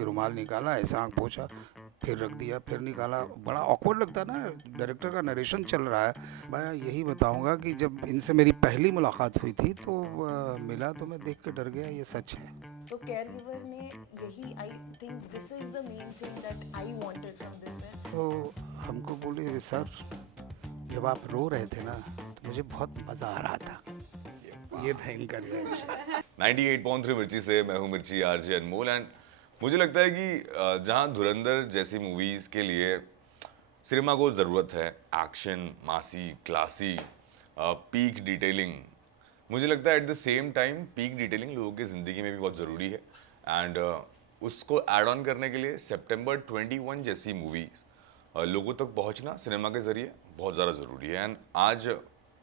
फिर रुमाल निकाला, ऐसा आँख पोंछा, फिर रख दिया, फिर निकाला। बड़ा ऑकवर्ड लगता है ना, डायरेक्टर का नरेशन चल रहा है। मैं यही बताऊंगा कि जब इनसे मेरी पहली मुलाकात हुई थी तो मिला तो मैं देख के डर गया, ये सच है। तो केयर गिवर ने यही, I think this is the main thing that I wanted from this film. तो हमको बोले सर, जब आप रो रहे थे ना तो मुझे बहुत मज़ा आ रहा था। ये था इनका रिएक्शन। 98.3 मिर्ची से मैं हूँ मिर्ची आरजे अनमोल। एंड मुझे लगता है कि जहाँ धुरंधर जैसी मूवीज़ के लिए सिनेमा को ज़रूरत है एक्शन, मासी, क्लासी, पीक डिटेलिंग, मुझे लगता है at the same time peak detailing लोगों की ज़िंदगी में भी बहुत ज़रूरी है। एंड उसको ऐड ऑन करने के लिए सितंबर 21 जैसी मूवीज़ लोगों तक पहुंचना सिनेमा के ज़रिए बहुत ज़्यादा ज़रूरी है। एंड आज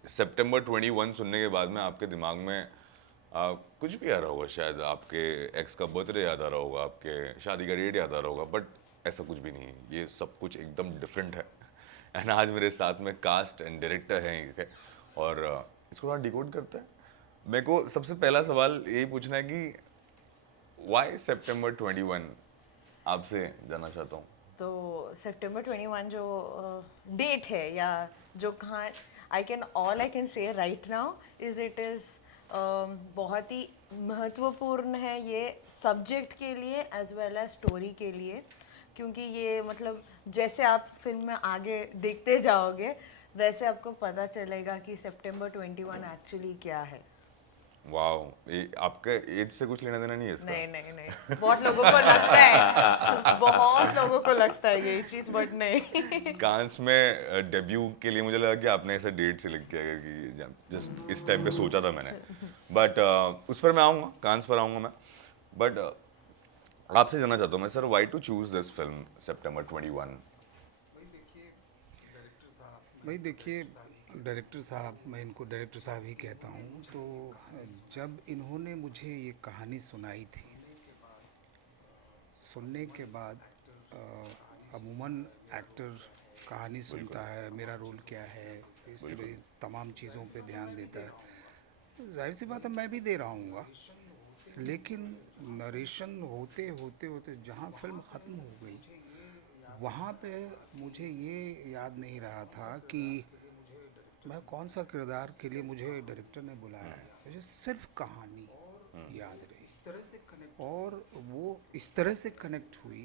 सितंबर 21 सुनने के बाद में आपके दिमाग में कुछ भी आ रहा होगा, शायद आपके एक्स का बर्थडे याद आ रहा होगा, आपके शादी का डेट याद आ रहा होगा, बट ऐसा कुछ भी नहीं है। ये सब कुछ एकदम डिफरेंट है। एंड आज मेरे साथ में कास्ट एंड डायरेक्टर हैं और इसको थोड़ा डिकोड करते हैं। मेरे को सबसे पहला सवाल यही पूछना है कि वाई सितंबर 21, आपसे जानना चाहता हूँ। तो सितंबर 21 जो डेट है या जो कहाँ, I can say right now is it is बहुत ही महत्वपूर्ण है ये सब्जेक्ट के लिए एज वेल एज स्टोरी के लिए, क्योंकि ये मतलब जैसे आप फिल्म में आगे देखते जाओगे वैसे आपको पता चलेगा कि सितंबर 21 एक्चुअली क्या है। वाओ, ये आपके एज से कुछ लेना देना नहीं है इसका? नहीं नहीं नहीं, बहुत लोगों को लगता है बहुत लोगों को लगता है ये चीज़, बट नहीं। कांस में डेब्यू के लिए मुझे लगा कि आपने ऐसा डेट सिलेक्ट किया है कि जस्ट इस टाइम पे सोचा था मैंने, बट उस पर मैं आऊँगा, कांस पर आऊँगा मैं। बट आपसे जानना चाहता हूँ मैं sir, why to choose this film September 21? भाई देखिए, डायरेक्टर साहब, मैं इनको डायरेक्टर साहब ही कहता हूँ। तो जब इन्होंने मुझे ये कहानी सुनाई थी, सुनने के बाद अमूमन एक्टर कहानी सुनता है, मेरा रोल क्या है, इस तरह तमाम चीज़ों पे ध्यान देता है। तो जाहिर सी बात है मैं भी दे रहा हूँगा, लेकिन नरेशन होते होते होते जहाँ फिल्म ख़त्म हो गई वहाँ पे मुझे ये याद नहीं रहा था कि मैं कौन सा किरदार के लिए मुझे डायरेक्टर ने बुलाया है। मुझे सिर्फ कहानी याद रही और वो इस तरह से कनेक्ट हुई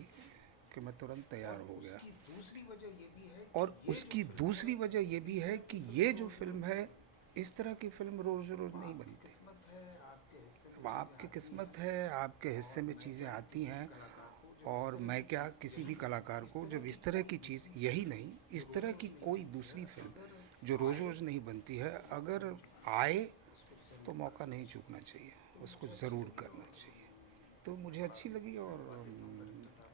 कि मैं तुरंत तैयार हो गया। और उसकी दूसरी वजह ये भी है कि ये जो फिल्म है, इस तरह की फिल्म रोज़ रोज़ नहीं बनती। अब आपकी किस्मत है, आपके हिस्से में चीज़ें आती हैं। और मैं क्या, किसी भी कलाकार को जब इस तरह की चीज़, यही नहीं, इस तरह की कोई दूसरी फिल्म जो रोज़ रोज़ नहीं बनती है, अगर आए तो मौका नहीं चूकना चाहिए, उसको ज़रूर करना चाहिए। तो मुझे अच्छी लगी और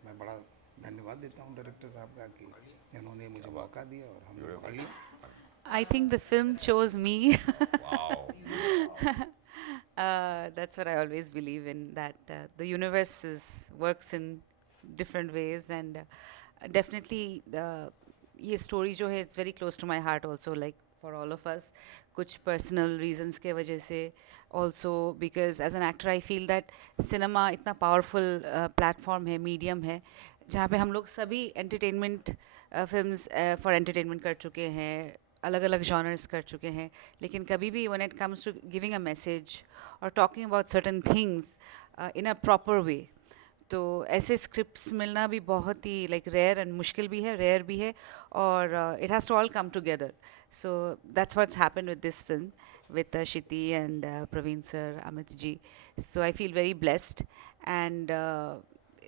मैं बड़ा धन्यवाद देता हूँ डायरेक्टर साहब का कि इन्होंने मुझे मौका दिया और हमने पकड़ लिया। I think the film chose me. Wow, That's what I always believe in, that the universe works in different ways, and definitely ये story जो है, it's very close to my heart also, like for all of us. कुछ personal reasons के वजह से, also because as an actor I feel that cinema इतना powerful platform है, medium है, जहाँ पे हम लोग सभी entertainment films for entertainment कर चुके हैं, अलग अलग जॉनर्स कर चुके हैं, लेकिन कभी भी when it comes to giving a message or talking about certain things in a proper way, तो ऐसे स्क्रिप्ट्स मिलना भी बहुत ही लाइक रेयर एंड मुश्किल भी है, रेयर भी है, और it has to all come together. So that's what's happened with this film with Shiti and Praveen sir, Amit ji. So I feel very blessed, and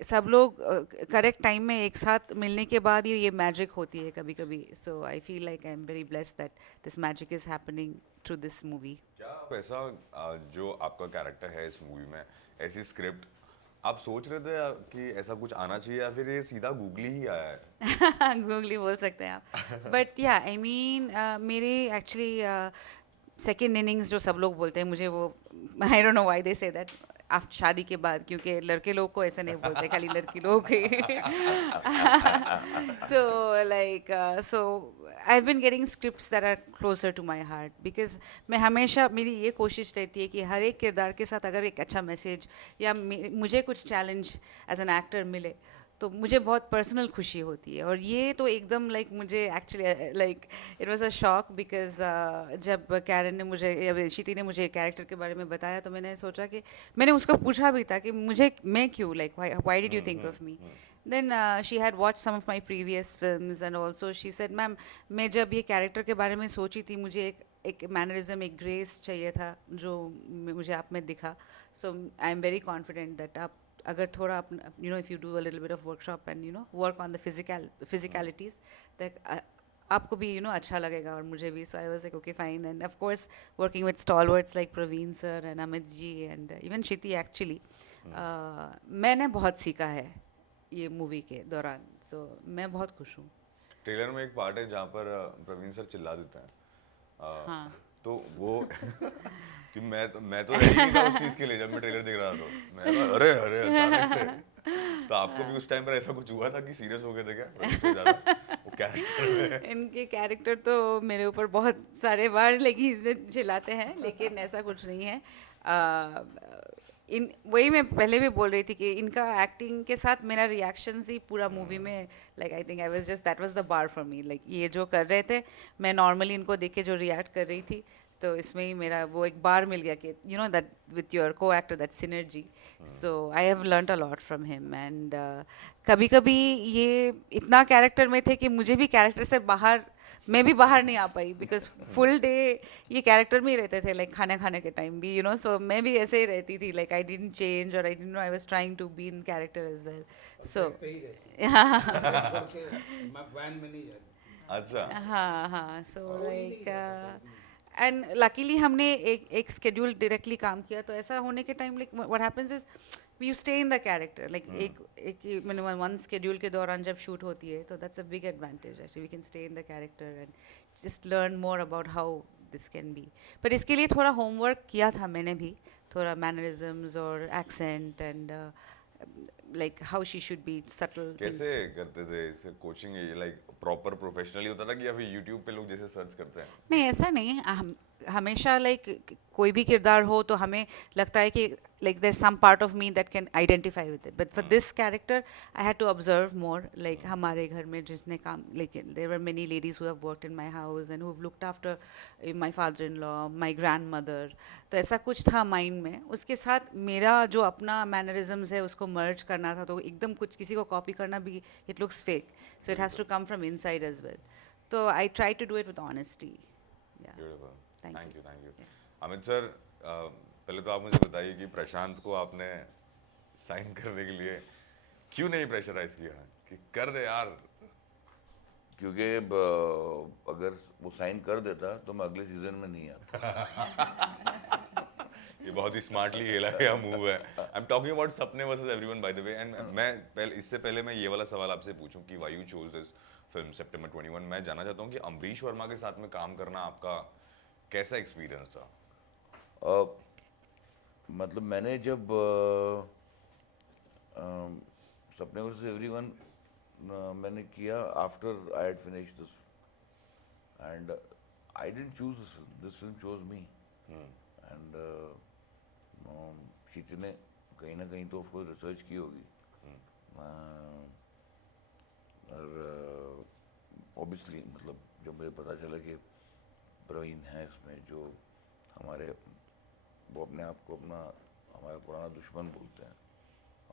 सब लोग करेक्ट टाइम में एक साथ मिलने के बाद ही ये मैजिक होती है कभी कभी. So I feel like I am very blessed that this magic is happening through this movie. क्या आप ऐसा जो आपका कैरेक्टर है इस मूवी में, ऐसी स्क्रिप्ट आप सोच रहे थे कि ऐसा कुछ आना चाहिए, या फिर ये सीधा गूगली ही आया है? गूगली बोल सकते हैं आप, बट या आई मीन मेरे एक्चुअली सेकेंड इनिंग्स जो सब लोग बोलते हैं, मुझे वो, I don't know why they say that, after शादी के बाद, क्योंकि लड़के लोग को ऐसे नहीं बोलते, खाली लड़की लोग ही तो like so I have been getting scripts that are closer to my heart, because मैं हमेशा, मेरी ये कोशिश रहती है कि हर एक किरदार के साथ अगर एक अच्छा मैसेज या मुझे कुछ चैलेंज एज एन एक्टर मिले तो मुझे बहुत पर्सनल खुशी होती है। और ये तो एकदम लाइक मुझे actually like it was a shock, because जब कैरन ने मुझे या ऋषिति ने मुझे कैरेक्टर के बारे में बताया तो मैंने सोचा कि मैंने उसको पूछा भी था कि मुझे, मैं क्यों, like why did you think of me. Then she had watch some of my previous films and also she said ma'am, मैं जब ये कैरेक्टर के बारे में सोची थी मुझे एक मैनरिज्म, एक ग्रेस चाहिए था जो मुझे आप में दिखा। So I am very confident that आप अगर थोड़ा अपना, you know, if you do a little bit of workshop and you know work on the physicalities, that आपको भी यू नो अच्छा लगेगा और मुझे भी। So I was like okay fine, and of course working with stalwarts like Praveen sir and Amit ji and even Kshiti, actually मैंने बहुत सीखा है ये मूवी के दौरान। सो मैं बहुत खुश हूँ। ट्रेलर में एक पार्ट है जहाँ पर प्रवीण सर चिल्ला देते हैं, हाँ। तो वो कि मैं तो रही नहीं था उस चीज के लिए। जब मैं ट्रेलर देख रहा था तो मैं कहा, अरे अरे अचानक से। तो आपको भी उस टाइम पर ऐसा कुछ हुआ था कि सीरियस हो गए थे क्या प्रवीण से ज्यादा वो कैरेक्टर में? इनके कैरेक्टर तो मेरे ऊपर बहुत सारे बार लेकिन चिल्लाते हैं, लेकिन ऐसा कुछ नहीं है। इन वही मैं पहले भी बोल रही थी कि इनका एक्टिंग के साथ मेरा रिएक्शन ही पूरा मूवी में, like I think I was just, that was the bar for me. Like ये जो कर रहे थे, मैं नॉर्मली इनको देख के जो रिएक्ट कर रही थी, तो इसमें ही मेरा वो एक बार मिल गया कि you know that with your co actor, that synergy. So I have learned a lot from him. And कभी कभी ये इतना कैरेक्टर में थे कि मुझे भी कैरेक्टर से बाहर, मैं भी बाहर नहीं आ पाई, बिकॉज फुल डे ये कैरेक्टर में ही रहते थे, लाइक खाने खाने के टाइम भी, यू नो। सो मैं भी ऐसे ही रहती थी, लाइक आई डिडंट चेंज और I didn't know, I was trying to be in character as well. So van में नहीं जाती। अच्छा, हाँ हाँ, सो लाइक एंड लकीली हमने एक स्केड्यूल डायरेक्टली काम किया, तो ऐसा होने के time like what happens is you stay in the character, like एक मैंने वन स्केड्यूल के दौरान जब शूट होती है तो that's a big advantage actually, we can stay in the character and just learn more about how this can be. पर इसके लिए थोड़ा होमवर्क किया था मैंने भी, थोड़ा मैनरिज्म्स और accent and like how she should be, subtle कैसे करते थे इसे कोचिंग? लाइक प्रॉपर प्रोफेशनली होता था कि या फिर यूट्यूब पे लोग जैसे सर्च करते हैं? नहीं, ऐसा नहीं। हमेशा लाइक कोई भी किरदार हो तो हमें लगता है कि like there some part of me that can identify with it, but for this character I had to observe more. Like हमारे घर में जिसने काम, like there were many ladies who have worked in my house and who have looked after my father in law, my grandmother, तो ऐसा कुछ था mind में। उसके साथ मेरा जो अपना मैनरिज्म्स है उसको मर्ज करना था, तो एकदम कुछ किसी को कॉपी करना भी, it looks fake, so it has to come from inside as well. तो I try to do it with honesty. Beautiful, Thank thank you. You, thank you. Amit sir, पहले तो आप मुझे बताइए कि प्रशांत को आपने साइन करने के लिए क्यों नहीं प्रेशराइज किया कि कर दे यार? क्योंकि अगर वो साइन कर देता तो मैं अगले सीजन में नहीं आता। ये बहुत ही स्मार्टली खेला गया मूव है। आई एम टॉकिंग अबाउट सपने versus everyone by the way. And मैं इससे पहले मैं ये वाला सवाल आपसे पूछूं कि why you chose this film September 21, मैं जानना चाहता हूँ कि अमरीश वर्मा के साथ में काम करना आपका कैसा एक्सपीरियंस था? मतलब मैंने जब सपने वर्सेस एवरीवन मैंने किया after I had finished this, and I didn't choose this film chose me. And Shiti ने कहीं ना कहीं तो ऑफकोर्स रिसर्च की होगी, और ऑब्वियसली मतलब जब मुझे पता चला कि प्रवीण है इसमें, जो हमारे, वो अपने आप को अपना हमारा पुराना दुश्मन बोलते हैं,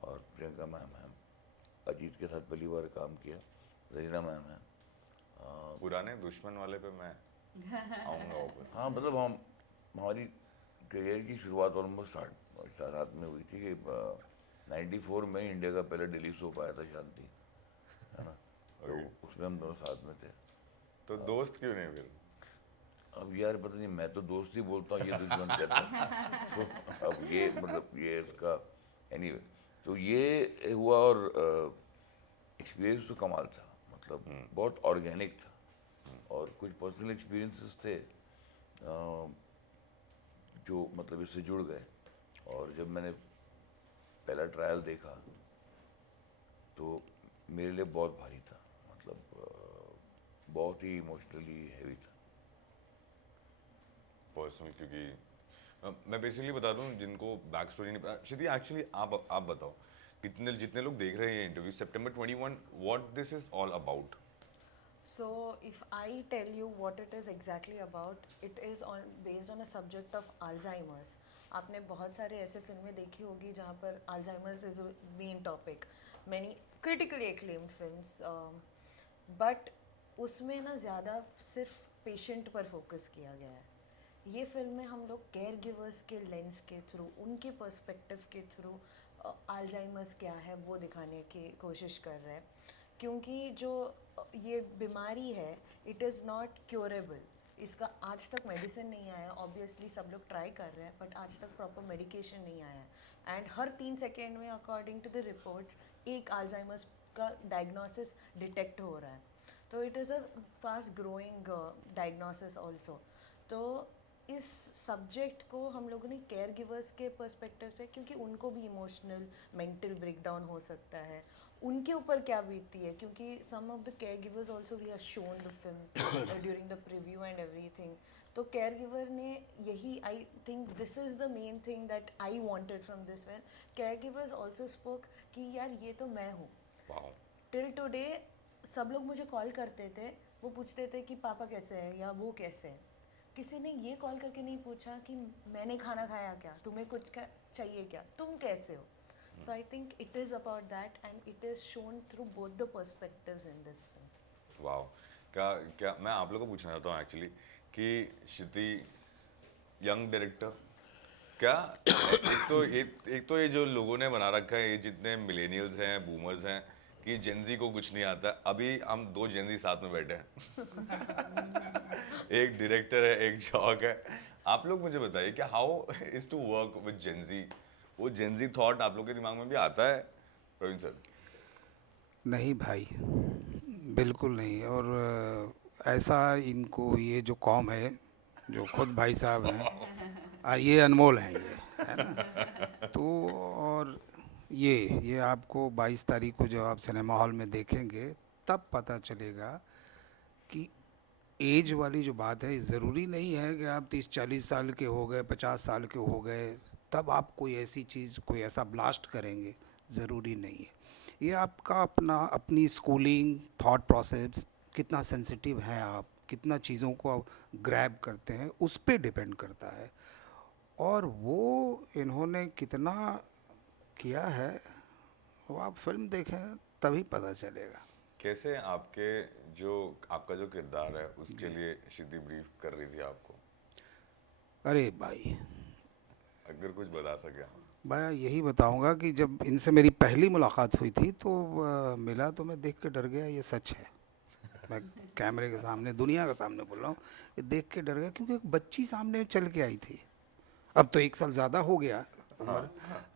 और प्रियंका मैम है, अजीत के साथ पहली बार काम किया, जरीना मैम है। पुराने दुश्मन वाले पे मैं आऊँगा वापस। हाँ, मतलब हमारी करियर की शुरुआत ऑलमोस्ट साथ में हुई थी कि 94 में इंडिया का पहला दिल्ली सोप आया था, शांति, है ना, तो उसमें हम दोनों साथ में थे। तो दोस्त क्यों नहीं फिर? अब यार पता नहीं, मैं तो दोस्त ही बोलता हूँ, ये दुश्मन कहता है। तो अब ये मतलब ये इसका एनीवे, तो ये हुआ, और एक्सपीरियंस तो कमाल था, मतलब बहुत ऑर्गेनिक था, और कुछ पर्सनल एक्सपीरियंसेस थे जो मतलब इससे जुड़ गए। और जब मैंने पहला ट्रायल देखा तो मेरे लिए बहुत भारी था, मतलब बहुत ही इमोशनली हैवी था। पर्सनल, क्योंकि मैं बेसिकली बता दूं जिनको बैक स्टोरी नहीं पता, क्षिति एक्चुअली आप बताओ, जितने लोग देख रहे हैं ये interview, September 21 what this is all about? So, if I tell you what it is exactly about, it is based on a subject of Alzheimer's. आपने बहुत सारे ऐसे फिल्में देखी होगी जहाँ पर Alzheimer's is a main topic. Many critically acclaimed films, but उसमें ना ज़्यादा सिर्फ पेशेंट पर फोकस किया गया है। ये फिल्म में हम लोग केयर गिवर्स के लेंस के थ्रू, उनके पर्सपेक्टिव के थ्रू अल्जाइमर्स क्या है वो दिखाने की कोशिश कर रहे हैं, क्योंकि जो ये बीमारी है इट इज़ नॉट क्योरेबल। इसका आज तक मेडिसिन नहीं आया, ऑब्वियसली सब लोग ट्राई कर रहे हैं, बट आज तक प्रॉपर मेडिकेशन नहीं आया है। एंड हर 3 सेकेंड में अकॉर्डिंग टू द रिपोर्ट्स एक अल्जाइमर्स का डायग्नोसिस डिटेक्ट हो रहा है। तो it is a fast growing diagnosis also. तो इस सब्जेक्ट को हम लोगों ने केयर गिवर्स के पर्सपेक्टिव से, क्योंकि उनको भी इमोशनल मेंटल ब्रेकडाउन हो सकता है, उनके ऊपर क्या बीतती है, क्योंकि some of the care givers also we are shown the film during the preview and everything. तो केयर गिवर ने यही, I think this is the main thing that I wanted from this film. Care givers also spoke कि यार ये तो मैं हूँ। Till today सब लोग मुझे कॉल करते थे, वो पूछते थे कि पापा कैसे है या वो कैसे है। किसी ने ये कॉल करके नहीं पूछा कि मैंने खाना खाया क्या, तुम्हें कुछ चाहिए क्या, तुम कैसे हो। So I think it is about that and it is shown through both the perspectives in this film. Wow, क्या मैं आप लोगों को पूछना चाहता हूँ एक्चुअली कि क्षिति यंग डायरेक्टर, क्या एक तो ये जो लोगों ने बना रखा है, ये जितने मिलेनियल्स हैं, बूमर्स हैं, कि जेनजी को कुछ नहीं आता। अभी हम 2 जेनजी साथ में बैठे हैं एक डायरेक्टर है, एक जॉक है। आप लोग मुझे बताइए कि how is to work with Gen Z? वो जेनजी थॉट आप लोग के दिमाग में भी आता है प्रवीण सर? नहीं भाई, बिल्कुल नहीं। और ऐसा इनको, ये जो कॉम है, जो खुद भाई साहब हैं, ये अनमोल हैं, ये है ना। तो और ये आपको 22 तारीख को जब आप सिनेमा हॉल में देखेंगे तब पता चलेगा कि एज वाली जो बात है, ज़रूरी नहीं है कि आप 30-40 साल के हो गए, 50 साल के हो गए तब आप कोई ऐसी चीज़, कोई ऐसा ब्लास्ट करेंगे, ज़रूरी नहीं है। ये आपका अपनी स्कूलिंग, थॉट प्रोसेस कितना सेंसिटिव हैं आप, कितना चीज़ों को आप ग्रैब करते हैं, उस पे डिपेंड करता है। और वो इन्होंने कितना किया है वो आप फिल्म देखें तभी पता चलेगा। कैसे आपका जो किरदार है उसके लिए क्षिति ब्रीफ कर रही थी आपको? अरे भाई, अगर कुछ बता सके। मैं यही बताऊंगा कि जब इनसे मेरी पहली मुलाकात हुई थी तो मिला तो मैं देख के डर गया, ये सच है। मैं कैमरे के सामने, दुनिया के सामने बोल रहा हूँ, ये देख के डर गया क्योंकि एक बच्ची सामने चल के आई थी। अब तो 1 साल ज़्यादा हो गया उम्र,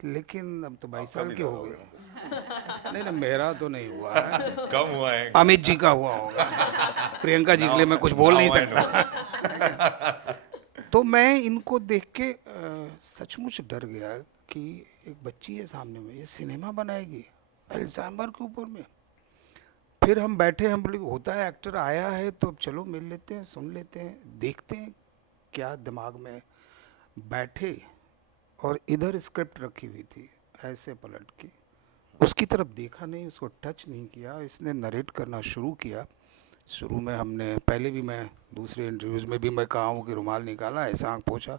लेकिन अब तो 22 साल के हो गए। नहीं, मेरा तो नहीं हुआ है, कम हुआ है, अमित जी का हुआ होगा। प्रियंका जी के लिए मैं कुछ बोल नहीं सकता। तो मैं इनको देख के सचमुच डर गया कि एक बच्ची है सामने में, ये सिनेमा बनाएगी अल्जाइमर के ऊपर में। फिर हम बैठे, हम बोले होता है, एक्टर आया है तो अब चलो मिल लेते हैं, सुन लेते हैं, देखते हैं क्या दिमाग में। बैठे और इधर स्क्रिप्ट रखी हुई थी, ऐसे पलट के उसकी तरफ देखा नहीं, उसको टच नहीं किया। इसने नरेट करना शुरू किया। शुरू में हमने, पहले भी मैं दूसरे इंटरव्यूज़ में भी मैं कहा हूँ कि रुमाल निकाला, ऐसा आँख पोंछा,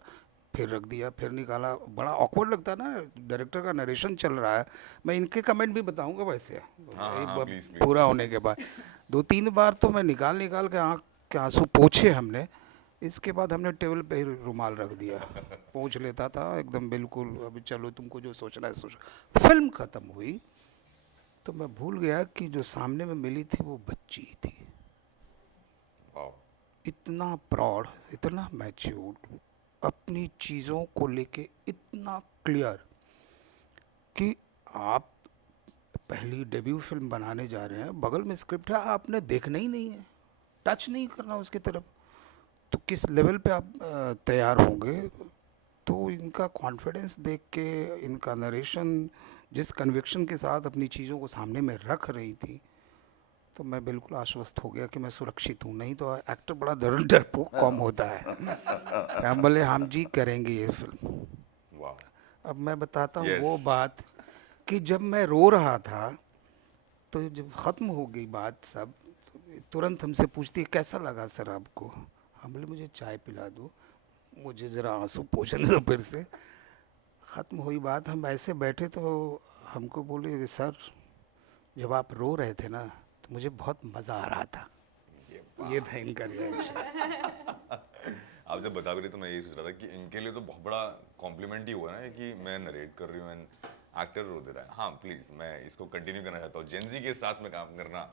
फिर रख दिया, फिर निकाला। बड़ा ऑकवर्ड लगता ना, डायरेक्टर का नरेशन चल रहा है। मैं इनके कमेंट भी बताऊँगा वैसे, प्लीज। पूरा होने के बाद 2-3 बार तो मैं निकाल के आँख के आंसू पोंछे हमने। इसके बाद हमने टेबल पे ही रुमाल रख दिया, पोंछ लेता था एकदम बिल्कुल। अभी चलो तुमको जो सोचना है सोचो। फिल्म ख़त्म हुई तो मैं भूल गया कि जो सामने में मिली थी वो बच्ची थी। इतना प्राउड, इतना मैच्योर्ड, अपनी चीज़ों को लेके इतना क्लियर कि आप पहली डेब्यू फिल्म बनाने जा रहे हैं, बगल में स्क्रिप्ट है, आपने देखना ही नहीं है, टच नहीं करना उसकी तरफ, तो किस लेवल पे आप तैयार होंगे। तो इनका कॉन्फिडेंस देख के, इनका नरेशन जिस कन्विक्शन के साथ अपनी चीज़ों को सामने में रख रही थी, तो मैं बिल्कुल आश्वस्त हो गया कि मैं सुरक्षित हूँ। नहीं तो एक्टर बड़ा डरपोक कम होता है। हम बोले हम जी करेंगे ये फिल्म। वाह। अब मैं बताता हूँ Yes. वो बात कि जब मैं रो रहा था, तो जब ख़त्म हो गई बात सब, तो तुरंत हमसे पूछती है कैसा लगा सर आपको। हम बोले मुझे चाय पिला दो, मुझे ज़रा आंसू पोंछने दो फिर से। ख़त्म हुई बात, हम ऐसे बैठे तो हमको बोले कि सर जब आप रो रहे थे ना, तो मुझे बहुत मज़ा आ रहा था। ये था इनका रिएक्शन। आप जब बता भी रहे तो मैं यही सोच रहा था कि इनके लिए तो बहुत बड़ा कॉम्प्लीमेंट ही हुआ ना कि मैं नरेट कर रही हूँ एंड एक्टर रो दे रहा है। हाँ प्लीज, मैं इसको कंटिन्यू करना चाहता हूँ, जेनजी के साथ में काम करना।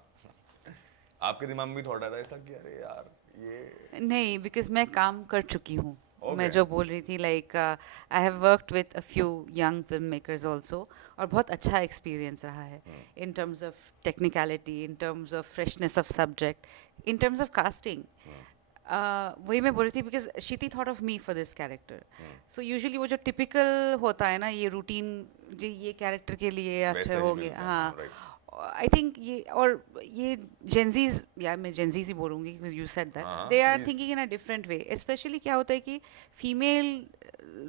आपके दिमाग में भी थॉट आया था ऐसा कि अरे यार ये नहीं, बिकॉज मैं काम कर चुकी हूँ। मैं Okay. जो बोल रही थी like I have worked with a few young film makers also, और बहुत अच्छा एक्सपीरियंस रहा है in terms of technicality, in terms of freshness of subject, in terms of casting. वही मैं बोल रही थी because Shiti thought of me for this character. So usually वो जो टिपिकल होता है ना, ये रूटीन जी ये कैरेक्टर के लिए वैसा अच्छे ही होंगे, मिलता है, हाँ। right. आई थिंक ये, और ये जेंजीज, या मैं जेंजीज ही बोलूँगी क्योंकि यू सेड दैट हाँ, they are please. Thinking in a different way. Specially क्या होता है कि female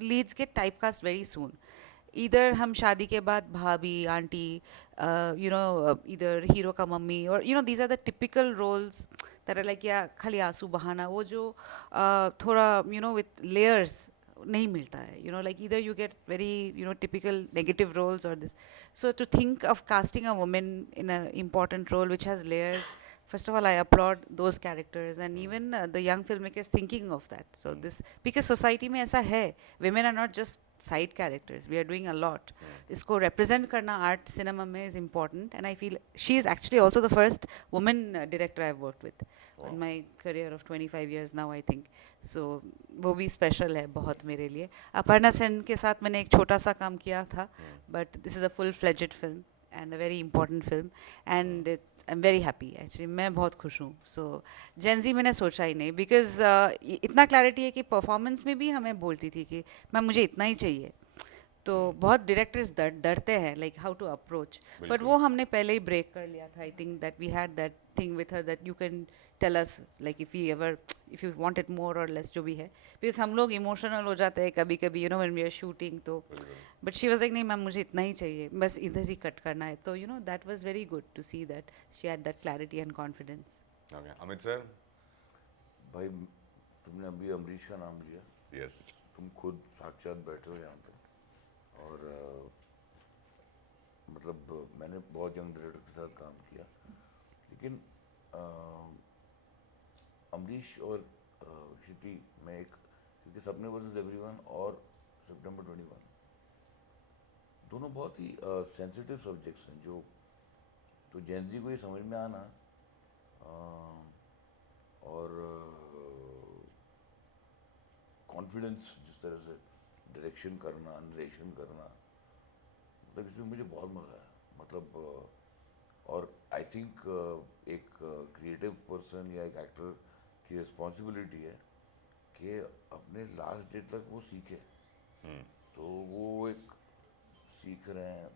leads get typecast very soon. इधर हम शादी के बाद भाभी, आंटी, यू नो, इधर हीरो का मम्मी, और you know these are the typical roles that are like, या खाली आंसू बहाना, वो जो थोड़ा यू नो विथ लेयर्स नहीं मिलता है, यू नो, लाइक इधर you get very you know typical negative roles और this. So to think of casting a woman in an important role which has layers, first of all, I applaud those characters and even the young filmmakers thinking of that. So this, because society में ऐसा है, women are not just side characters. We are doing a lot. इसको represent करना art cinema में is important, and I feel she is actually also the first woman director I've worked with in my career of 25 years now, I think. So वो भी special है बहुत मेरे लिए. अपर्णा सेन के साथ मैंने एक छोटा सा काम किया था, but this is a full-fledged film and a very important film, and I'm very happy actually. मैं बहुत खुश हूँ. So Gen Z मैंने सोचा ही नहीं, because इतना clarity है कि performance में भी हमें बोलती थी कि मैम मुझे इतना ही चाहिए. तो बहुत डायरेक्टर्स डरते हैं like how to approach, but वो हमने पहले ही ब्रेक कर लिया था. I think that we had that thing with her that you can tell us like if you want it more or less जो भी है, बिकॉज हम लोग इमोशनल हो जाते हैं कभी कभी, you know, when we are shooting. तो बट शी वाज लाइक नहीं मैम मुझे इतना ही चाहिए, बस इधर ही कट करना है. तो you know that was very good to see that she had that clarity and confidence. Okay. Amit sir. भाई तुमने अभी अमरीश का नाम लिया, Yes. तुम खुद साक्षात बैठे हो यहाँ पे, और मतलब मैंने बहुत यंग डायरेक्टर के साथ काम किया, लेकिन अमरीश और क्षिति में एक, क्योंकि सपने वर्सेस एवरीवन और सितंबर 21 दोनों बहुत ही सेंसिटिव सब्जेक्ट्स हैं, जो तो जेन जी को ये समझ में आना और कॉन्फिडेंस, जिस तरह से डायरेक्शन करना, नरेशन करना, मतलब इसमें मुझे बहुत मज़ा आया. मतलब और आई थिंक एक क्रिएटिव पर्सन या एक एक्टर की रिस्पॉन्सिबिलिटी है कि अपने लास्ट डे तक वो सीखे. तो वो एक सीख रहे हैं,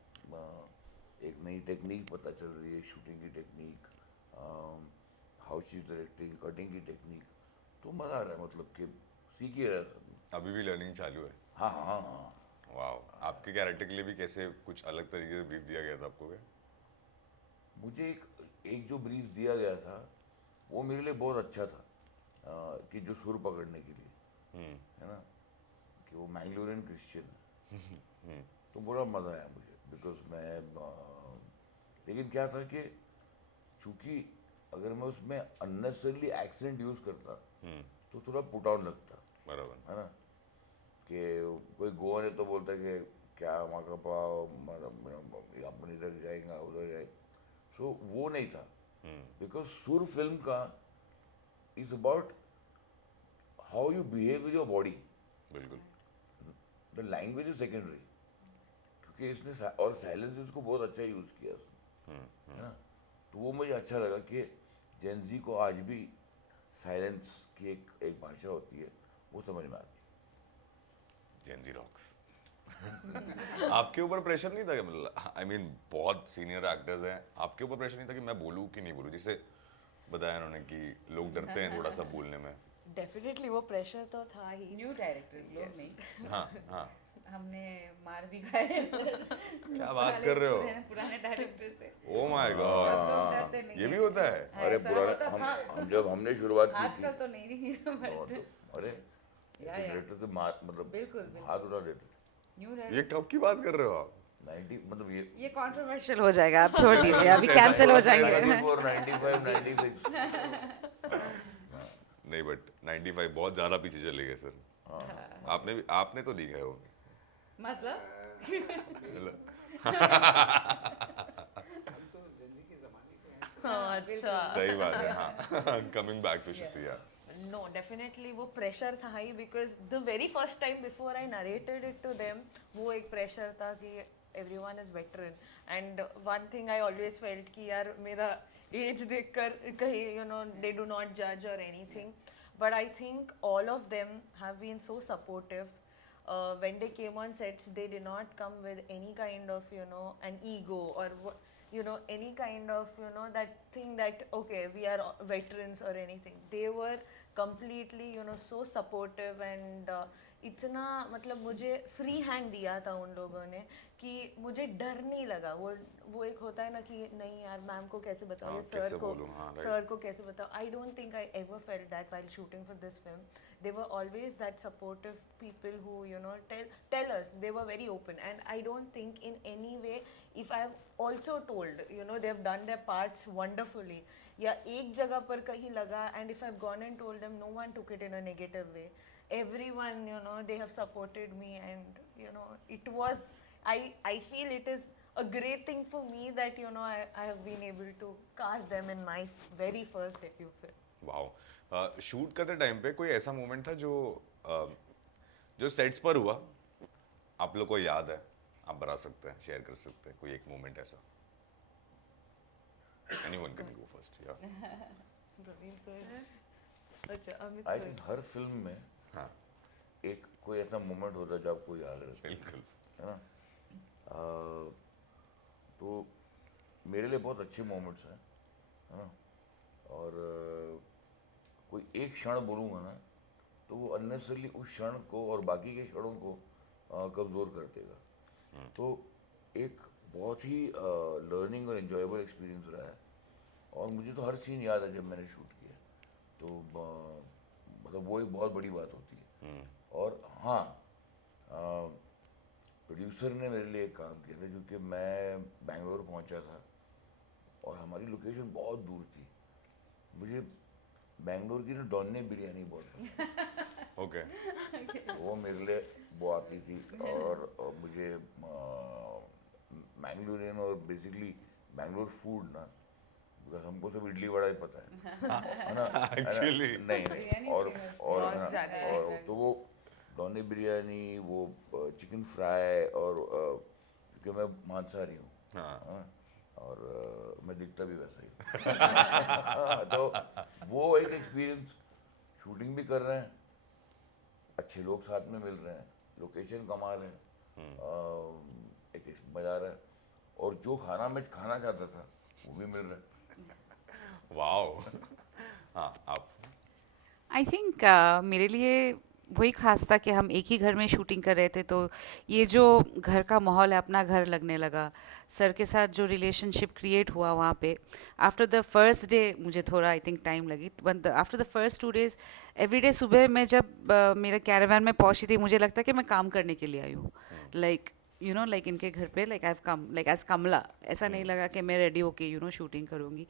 एक नई टेक्निक पता चल रही है, शूटिंग की technique, how she is directing, cutting की टेक्निक. तो मज़ा आ रहा है, मतलब कि सीख ही रहा है. अभी भी लर्निंग चालू है. हाँ हाँ हाँ. वाओ. आपके कैरेक्टर के लिए भी कैसे कुछ अलग तरीके से ब्रीफ दिया गया था आपको क्या? मुझे एक जो ब्रीफ दिया गया था वो मेरे लिए बहुत अच्छा था, कि जो सुर पकड़ने के लिए है ना, कि वो मैंगलोरियन क्रिश्चियन है. तो बड़ा मज़ा आया मुझे, बिकॉज मैं लेकिन क्या था कि चूँकि अगर मैं उसमें अननेसेसरली एक्सेंट यूज़ करता तो थोड़ा पुट ऑन लगता, बराबर. है ना, कि कोई गोवा ने तो बोलता है कि क्या माँ का पाओ, अपन इधर जाएगा उधर जाए. सो वो नहीं था, बिकॉज सुर फिल्म का is about how you behave with your body. बिल्कुल. द लैंग्वेज इज सेकेंडरी, क्योंकि इसने और साइलेंस इसको बहुत अच्छा यूज़ किया उसने, है ना. तो वो मुझे अच्छा लगा कि जेन जी को आज भी साइलेंस की एक भाषा होती है, वो समझ में आती है. जेन जी रॉक्स. आपके ऊपर प्रेशर नहीं था कि मतलब आई मीन बहुत सीनियर एक्टर्स हैं, आपके ऊपर प्रेशर नहीं था कि मैं बोलूँ कि नहीं बोलूँ, जिसे बताया उन्होंने कि लोग डरते हैं थोड़ा सा बोलने में। डेफिनेटली वो प्रेशर तो था ही। न्यू डायरेक्टर्स लोग नहीं, हाँ हाँ, हमने मार भी खाए क्या बात कर रहे हो? पुराने डायरेक्टर से। ओ माय सब गॉड, लोग डरते नहीं ये भी हैं। होता है? अरे ऐसा पुराने होता था। हम जब हमने शुरुआत की थी आजकल तो नहीं तो अरे या। डायरेक्टर तो मतलब बिल्कुल, हाथ उठा देते न्यू ये कब की बात कर रहे हो आप? 90 मतलब ये कंट्रोवर्शियल हो जाएगा, आप छोड़ दीजिए, अभी कैंसिल हो जाएंगे। 94 95 96 नहीं बट 95 बहुत ज़्यादा पीछे चले गए सर। आपने तो नहीं गए होंगे। मतलब हाँ, अच्छा। सही बात है, हाँ। कमिंग बैक टू शक्तिया। No, definitely वो pressure था ही because the very first time before I narrated it to them, वो एक pressure था कि everyone is veteran and one thing I always felt कि यार मेरा age देखकर कहीं you know they do not judge or anything, but I think all of them have been so supportive. When they came on sets, they did not come with any kind of you know an ego or you know any kind of you know that thing that okay we are veterans or anything. They were completely you know so supportive and इतना मतलब मुझे free hand दिया था उन लोगों ने कि मुझे डर नहीं लगा। वो एक होता है ना कि नहीं यार मैम को कैसे बताओ या हाँ, सर कैसे को बोलूं, हाँ, right. सर को कैसे बताओ। I don't think I ever felt that while shooting for this film. They were always that supportive people who you know tell us. They were very open and I don't think in any way if I have also told you know they have done their parts wonderfully या एक जगह पर कहीं लगा and if I've gone and told them, no one took it in a negative way. Everyone you know they have supported me and you know it was I feel it is a great thing for me that you know I have been able to cast them in my very first debut film. Wow. Shoot करते time पे कोई ऐसा moment था जो sets पर हुआ, आप लोग को याद है, आप बता सकते हैं, शेयर कर सकते हैं कोई एक मोमेंट ऐसा? Anyone can go first. या Praveen sir. अच्छा अमित आई sir. थिंक हर फिल्म में हाँ, एक कोई ऐसा मोमेंट होता है जो आपको याद रहता बिल्कुल। है ना। तो मेरे लिए बहुत अच्छे मोमेंट्स हैं, है ना। और कोई एक क्षण बोलूँगा ना तो वो अननेसेसरली उस क्षण को और बाकी के क्षणों को कमज़ोर कर देगा। तो एक बहुत ही लर्निंग और एंजॉयबल एक्सपीरियंस रहा है और मुझे तो हर सीन याद है जब मैंने शूट किया। तो मतलब वो एक बहुत बड़ी बात होती है। और हाँ, प्रोड्यूसर ने मेरे लिए एक काम किया था क्योंकि मैं बेंगलोर पहुंचा था और हमारी लोकेशन बहुत दूर थी। मुझे बेंगलोर की ना डॉन्ने बिरयानी बहुत पसंद। ओके। वो मेरे लिए वो आती थी और मुझे मैंगलोरियन और बेसिकली बेंगलोर फूड ना, बिकॉज हमको सब इडली वड़ा ही पता है ना। Actually. नहीं बिरयानी और famous और बहुत हाँ, ज़्यादा है। और तो वो डॉनी बिरयानी, वो चिकन फ्राई और क्योंकि मैं मांसाहारी हूँ, हाँ। हाँ, और मैं दिखता भी वैसा ही। तो वो एक एक्सपीरियंस, शूटिंग भी कर रहे हैं, अच्छे लोग साथ में मिल रहे हैं, लोकेशन कमाल है, एक मजा आ रहा है और जो खाना मैं खाना चाहता था वो भी मिल रहा है। वाओ। हाँ, आप? आई थिंक मेरे लिए वही खास था कि हम एक ही घर में शूटिंग कर रहे थे, तो ये जो घर का माहौल है अपना घर लगने लगा। सर के साथ जो रिलेशनशिप क्रिएट हुआ वहाँ पे, आफ्टर द फर्स्ट डे मुझे थोड़ा आई थिंक टाइम लगी, after the first 2 days every day सुबह मैं जब मेरा कैरावान में पहुँची थी मुझे लगता कि मैं काम करने के लिए आई हूँ। लाइक यू नो लाइक इनके घर पे like I have come like as Kamla, ऐसा नहीं लगा कि मैं रेडी होके यू नो शूटिंग करूँगी।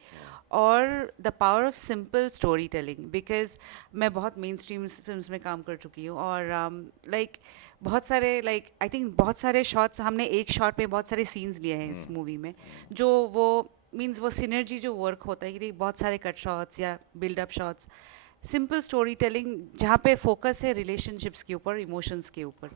और the power of simple story telling, because मैं बहुत मेन स्ट्रीम फिल्म्स में काम कर चुकी हूँ और लाइक बहुत सारे लाइक आई थिंक बहुत सारे शॉट्स हमने एक शॉट में बहुत सारे सीन्स लिए हैं इस मूवी में, जो वो मीन्स वो सिनर्जी जो वर्क होता है कि बहुत सारे कट शॉट्स या buildup shots, simple storytelling जहाँ पे फोकस है रिलेशनशिप्स के ऊपर, इमोशंस के ऊपर,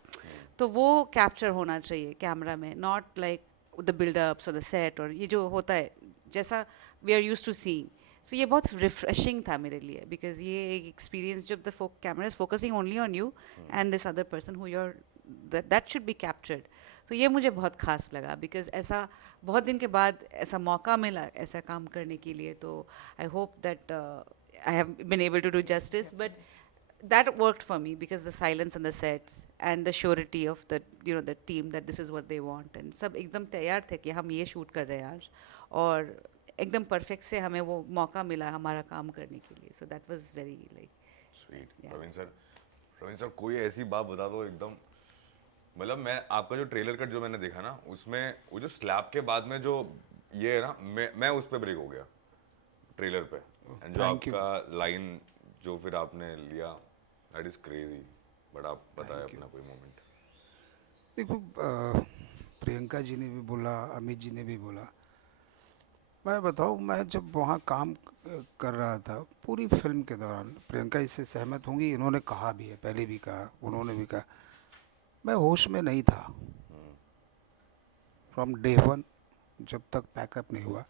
तो वो कैप्चर होना चाहिए कैमरा में, नॉट लाइक द बिल्डअप्स और द सेट और ये जो होता है जैसा we are use to seeing. So ये बहुत रिफ्रेशिंग था मेरे लिए, बिकॉज ये एक एक्सपीरियंस जब the camera is focusing only on you and this other person who you are that should be captured. तो ये मुझे बहुत खास लगा because ऐसा बहुत दिन के बाद ऐसा मौका मिला ऐसा काम करने के लिए, तो I hope that I have been able to do justice, but that worked for me because the silence on the sets and the surety of the the team that this is what they want, and सब एकदम तैयार थे कि हम ये shoot कर रहे हैं आज, और एकदम परफेक्ट से हमें वो मौका मिला हमारा काम करने के लिए. So that was very like sweet. Yeah. Praveen sir कोई ऐसी बात बता दो एकदम, मतलब मैं आपका जो ट्रेलर कट जो मैंने देखा ना, उसमें वो जो स्लैप के बाद में जो ये है ना, मैं उस पे ब्रेक हो गया ट्रेलर पे. एंड जो thank you. आपका लाइन जो फिर आपने लिया, दैट इज क्रेजी. बट आप बताएं अपना कोई मोमेंट. देखो प्रियंका जी ने भी बोला, अमित जी ने भी बोला. मैं बताऊँ, मैं जब वहाँ काम कर रहा था पूरी फिल्म के दौरान, प्रियंका इससे सहमत होंगी, इन्होंने कहा भी है, पहले भी कहा, उन्होंने भी कहा, मैं होश में नहीं था फ्रॉम डे वन जब तक पैकअप नहीं हुआ.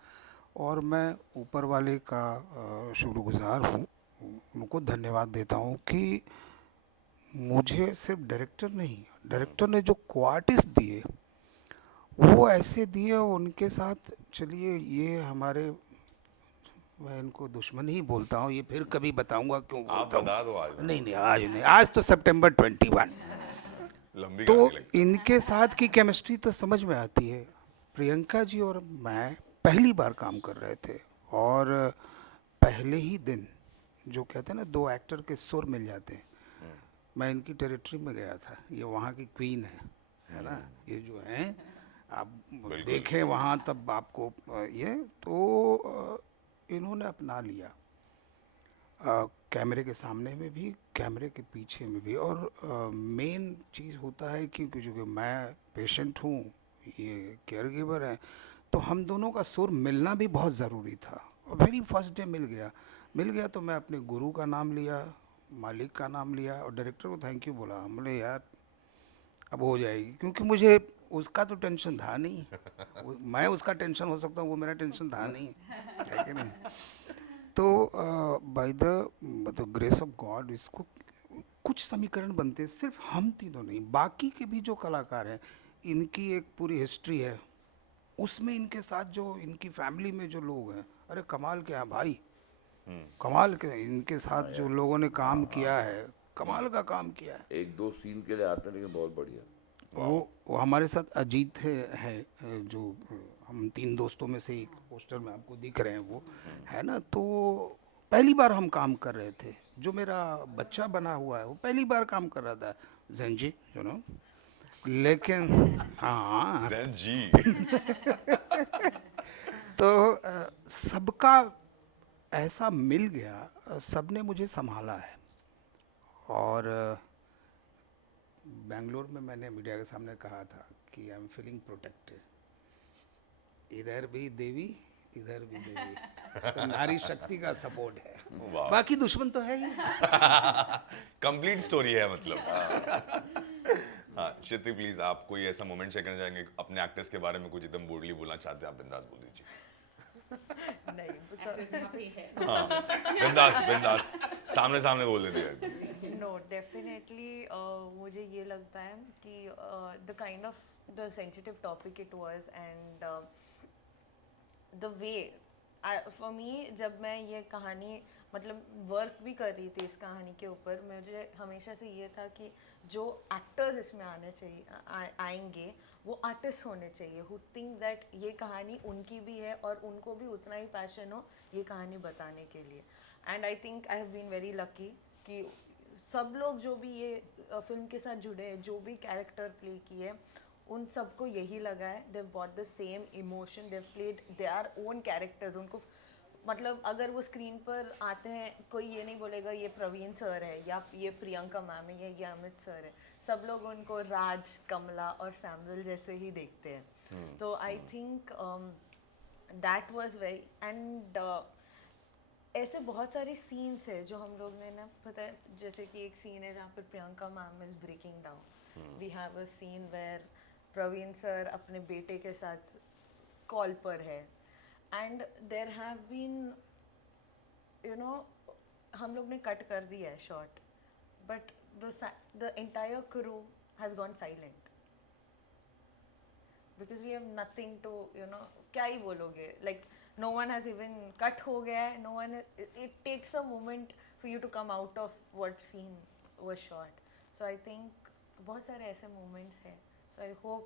और मैं ऊपर वाले का शुक्रगुजार हूँ, उनको धन्यवाद देता हूँ कि मुझे सिर्फ डायरेक्टर नहीं, डायरेक्टर ने जो क्वालिटीज़ दिए वो ऐसे दिए, उनके साथ चलिए ये हमारे, मैं इनको दुश्मन ही बोलता हूँ, ये फिर कभी बताऊंगा क्यों आप बोलता बता हूँ. दो आज. नहीं नहीं, आज नहीं, आज तो सितंबर 21. लंबी तो कहानी लगती इनके साथ की केमिस्ट्री तो समझ में आती है. प्रियंका जी और मैं पहली बार काम कर रहे थे, और पहले ही दिन जो कहते हैं ना, दो एक्टर के सुर मिल जाते हैं. मैं इनकी टेरिटरी में गया था, ये वहाँ की क्वीन है ना, ये जो हैं आप देखें वहाँ तब आपको ये तो इन्होंने अपना लिया, कैमरे के सामने में भी, कैमरे के पीछे में भी. और मेन चीज़ होता है कि क्योंकि मैं पेशेंट हूँ, ये केयर गिवर है, तो हम दोनों का सुर मिलना भी बहुत ज़रूरी था. और वेरी फर्स्ट डे मिल गया तो मैं अपने गुरु का नाम लिया, मालिक का नाम लिया, और डायरेक्टर को थैंक यू बोला. हम बोले यार अब हो जाएगी, क्योंकि मुझे उसका तो टेंशन था नहीं. मैं उसका टेंशन हो सकता हूँ, वो मेरा टेंशन था नहीं, है कि नहीं. तो by the grace of God इसको कुछ समीकरण बनते, सिर्फ हम तीनों नहीं, बाकी के भी जो कलाकार हैं, इनकी एक पूरी हिस्ट्री है, उसमें इनके साथ जो इनकी फैमिली में जो लोग हैं, अरे कमाल के हैं भाई, कमाल के. इनके साथ जो लोगों ने काम किया है, कमाल का काम किया है. एक दो सीन के लिए आते हैं लेकिन बहुत बढ़िया. वो हमारे साथ अजीत है जो हम तीन दोस्तों में से एक पोस्टर में आपको दिख रहे हैं, वो है ना. तो पहली बार हम काम कर रहे थे, जो मेरा बच्चा बना हुआ है वो पहली बार काम कर रहा था, जैनजी लेकिन हाँ. है जी. तो सबका ऐसा मिल गया, सबने मुझे संभाला है. और बेंगलोर में मैंने मीडिया के सामने कहा था कि आई एम फीलिंग प्रोटेक्टेड, इधर भी देवी इधर भी देवी. तो नारी शक्ति का सपोर्ट है, वाह. बाकी दुश्मन तो है ही. कंप्लीट स्टोरी है मतलब. हाँ शिति प्लीज, आप कोई ऐसा मोमेंट शेयर करना चाहेंगे अपने एक्टर्स के बारे में, कुछ एकदम बोल्डली बोलना चाहते हैं आप, बिंदास बोल दीजिए. नहीं, हाँ बिंदास बिंदास, सामने सामने बोल दीजिए. नो डेफिनेटली मुझे ये लगता है कि the kind of the sensitive topic it was, and the way for me, जब मैं ये कहानी मतलब वर्क भी कर रही थी इस कहानी के ऊपर, मुझे हमेशा से ये था कि जो एक्टर्स इसमें आने चाहिए आएंगे वो आर्टिस्ट होने चाहिए हु थिंक दैट ये कहानी उनकी भी है और उनको भी उतना ही पैशन हो ये कहानी बताने के लिए. And I think I have been very lucky कि सब लोग जो भी ये फिल्म के साथ जुड़े हैं, जो भी कैरेक्टर प्ले किए, उन सबको यही लगा है, they've bought the same emotion, they've played their own characters. उनको मतलब अगर वो स्क्रीन पर आते हैं, कोई ये नहीं बोलेगा ये प्रवीण सर है या ये प्रियंका मैम है या ये अमित सर है. सब लोग उनको राज, कमला और सैमुअल जैसे ही देखते हैं. तो आई think that was very, and ऐसे बहुत सारे सीन्स है जो हम लोग ने ना, पता है, जैसे कि एक सीन है जहाँ पर Priyanka ma'am is breaking down. We have a scene where Praveen sir अपने बेटे के साथ कॉल पर है, एंड देर हैव बीन हम लोग ने कट कर दिया है shot, but the entire crew has gone silent. Because we have nothing to, you know, क्या ही बोलोगे, like no one has even cut हो गया है, no one, it takes a moment for you to come out of what scene was shot. So I think बहुत सारे ऐसे moments हैं, so I hope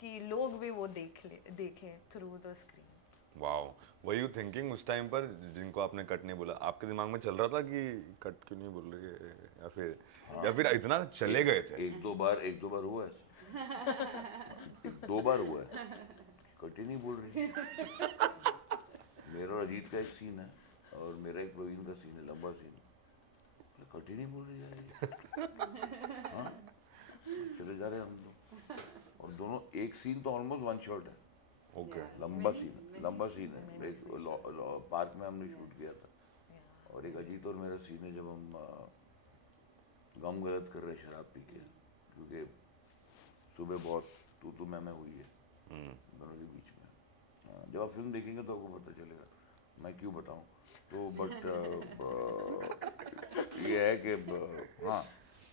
कि लोग भी वो देखें through the screen. Wow, were you thinking उस टाइम पर जिनको आपने कट नहीं बोला, आपके दिमाग में चल रहा था कि कट क्यों नहीं बोल रहे, या फिर इतना चले गए थे? एक दो बार हुआ है, 2 बार हुआ है, कट ही नहीं बोल रही। मेरा और अजीत का एक सीन है और मेरा एक प्रवीण का सीन है, लंबा सीन, कट ही नहीं बोल रही है। हाँ, चले जा रहे हैं हम लोग, और दोनों एक सीन तो ऑलमोस्ट 1 शॉट है। ओके, लंबा सीन है, एक पार्क में हमने शूट किया था, और एक अजीत और मेरा सीन है जब हम गम गलत कर रहे शराब पी के, क्योंकि सुबह बहुत तू मैं हुई है दोनों के बीच में। जब आप फिल्म देखेंगे तो आपको पता चलेगा, मैं क्यों बताऊं। तो बट ये है कि हाँ,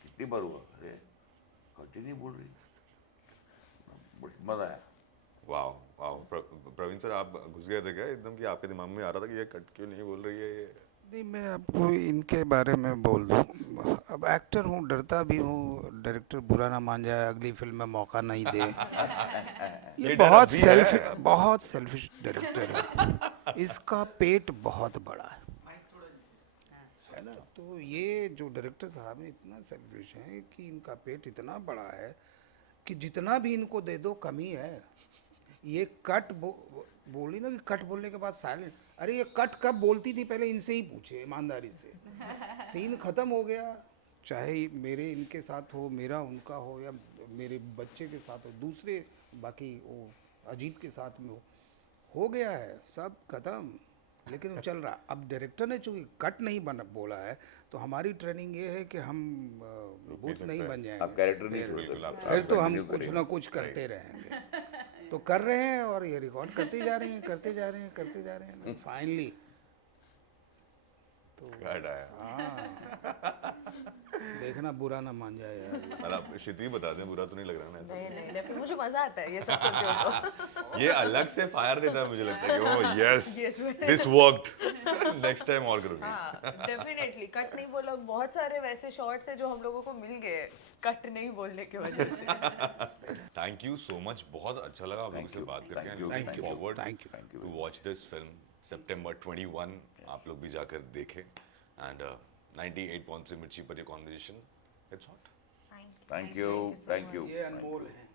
कितनी बार हुआ, अरे कट ही नहीं बोल रही, बट मज़ा आया। वाओ वाओ, प्रवीण सर आप घुस गए थे क्या एकदम कि आपके दिमाग में आ रहा था कि ये कट क्यों नहीं बोल रही है ये? नहीं, मैं आपको इनके बारे में बोल दूं, अब एक्टर हूँ, डरता भी हूँ, डायरेक्टर बुरा ना मान जाए, अगली फिल्म में मौका नहीं दे। ये डर बहुत अभी है। बहुत सेल्फिश डायरेक्टर है, इसका पेट बहुत बड़ा है ना। तो ये जो डायरेक्टर साहब हैं इतना सेल्फिश हैं कि इनका पेट इतना बड़ा है कि जितना भी इनको दे दो कमी है। ये कट बोली ना कि कट बोलने के बाद साइलेंट, अरे ये कट कब बोलती थी पहले इनसे ही पूछे ईमानदारी से। सीन ख़त्म हो गया, चाहे मेरे इनके साथ हो, मेरा उनका हो, या मेरे बच्चे के साथ हो, दूसरे बाकी वो अजीत के साथ में हो गया है, सब ख़त्म, लेकिन वो चल रहा। अब डायरेक्टर ने चूँकि कट नहीं बोला है, तो हमारी ट्रेनिंग ये है कि हम भूत नहीं बन आप जाएंगे, कैरेक्टर नहीं बिल्कुल, आप फिर तो हम continue कुछ करेंगे। ना कुछ करते रहेंगे। तो कर रहे हैं और ये रिकॉर्ड करते जा रहे हैं फाइनली। तो कट आया। हाँ, देखना बुरा ना मान जाए यार। मतलब क्षिति बता दें, बुरा तो नहीं लग रहा ना ऐसा? नहीं, definitely मुझे मजा आता है ये सब सुनते हो तो। ये अलग से फायर देता है, मुझे लगता है कि oh yes, Yes, this worked, next time और करूंगी। हाँ, डेफिनेटली कट नहीं बोला, बहुत सारे वैसे शॉट्स हैं जो हम लोगों को मिल गए कट नहीं बोलने की वजह से। थैंक यू सो मच, बहुत अच्छा लगा आप लोगों से बात करके। Thank you. Looking Thank you. Forward Thank you. To watch this film September 21। आप लोग भी जाकर देखें, एंड 98.3 मिर्ची पर ये conversation, it's hot. Thank you, thank you. ये अनमोल है।